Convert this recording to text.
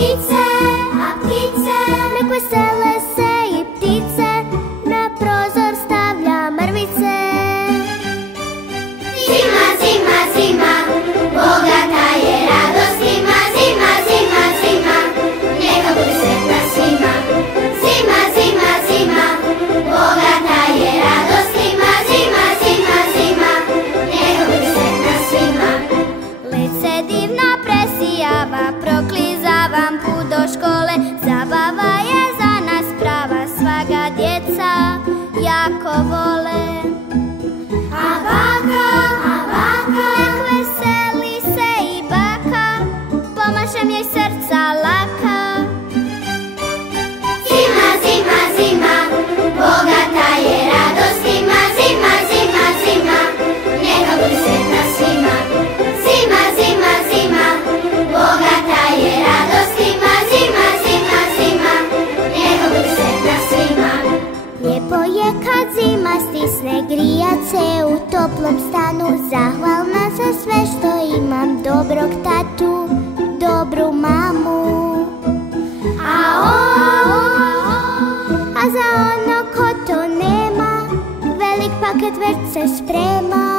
a ptice, nek vesele se i ptice, na prozor stavlja mrvice. Zima, zima, zima, bogata je radost ima. Zima, zima, zima, neka bude sretna svima. Zima, zima, zima, bogata je radost ima. Zima, zima, zima, neka bude sretna svima. Led se divno presijava, proklizavam put do škole. Zabava je za nas prava, sva ga djeca jako vole. A baka, nek veseli se i baka, pomažem jej srca laka. Zima, zima, zima, bogata je radost ima. Zima, zima, zima, neka bude sretna svima. Zima, zima, zima, bogata je radost ima. Zima, zima, zima, neka bude sretna svima. Lijepo je kad zima stisne, grijat se u toplom stanu. Zahvalna za sve što imam, dobrog tatu, dobru mamu. A za ono ko to nema, velik paket već se sprema.